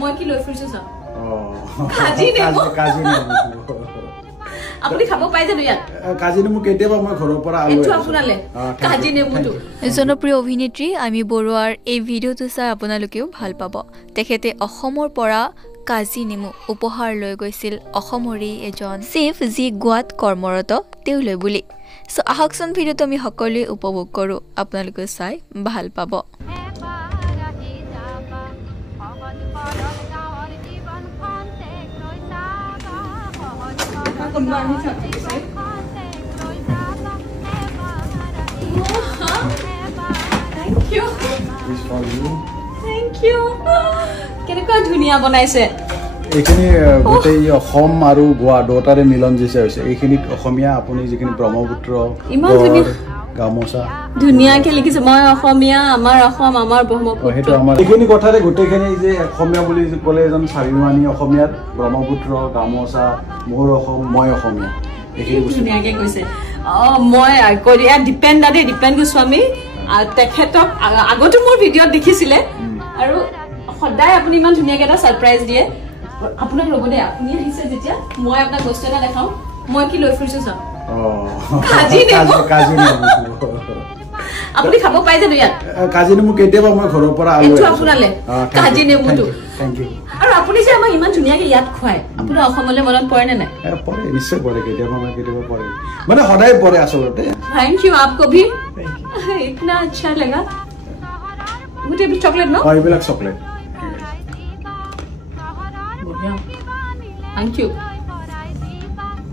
মই কি লৈ ফুৰিছো চাওক কাজি নেমু আপুনি খাব পাই জানো ইয়াত কাজি নেমু কেতিয়াবা মই ঘৰৰ পৰা আলো এটো আপোনালে কাজি নেমুটো জনপ্ৰিয় অভিনেত্ৰী আমি বৰুৱাৰ এই ভিডিঅ'টো চাই আপোনালোকেও ভাল পাব তেখেতে অসমৰ পৰা কাজি নেমু উপহাৰ লৈ গৈছিল অসমৰে এজন চেফ যি গোৱাত কৰ্মৰত তেওঁলৈ বুলি সো আহকচোন ভিডিঅ'টো আমি সকলোৱে উপভোগ কৰো আপোনালোকে চাই ভাল পাব Thank you. Thank you. কেনেকুৱা ধুনিয়া বনাইছে এইখিনি গোটেই অসম আৰু গোৱা দুটাৰে মিলন যেছে হৈছে এইখিনিত অসমীয়া আপুনি যিখিনি ব্ৰহ্মপুত্ৰ ইমান ধুনিয়া গামোচা ধুনিয়াকে লিখিছে মই অসমীয়া আমাৰ অসম আমাৰ ব্ৰহ্মপুত্ৰ হেতু আমাৰ এইখিনি কথাৰে গোটেইখিনি যে অসমীয়া বুলি ক'লে এজন স্বাভিমানী অসমীয়াৰ ব্ৰহ্মপুত্ৰ গামোচা মোৰ অসম মই অসমীয়া এইখিনি ধুনিয়াকে কৈছে মই কৰিয়া দীপেন গোস্বামী তেখেতক আগতে মোৰ ভিডিঅ'ত দেখিছিলে আৰু সদায় আপুনি ইমান ধুনিয়াকে এটা সাৰপ্ৰাইজ দিয়ে আপোনাক ৰব দে আপুনি আহিছে যেতিয়া মই আপোনাক বস্তু এটা দেখাও মই কি লৈ ফুৰিছো চাওক কাজি নেমু আপুনি খাব পাই জানো ইয়াত কাজি নেমু কেতিয়াবা মই ঘৰৰ পৰা আলো এটো আপোনালে কাজি নেমুটো থ্যাংক ইউ আৰু আপুনি যে আমাক ইমান ধুনিয়াকে ইয়াত খুৱাই আপোনাৰ অসমলৈ মনত পৰে নে নাই পৰে নিশ্চয় পৰে কেতিয়াবা পৰে মানে সদায় পৰে আসলতে थैंक यू आपको भी इतना अच्छा लगा मुझे भी चॉकलेट नो ये ब्लैक चॉकलेट थैंक यू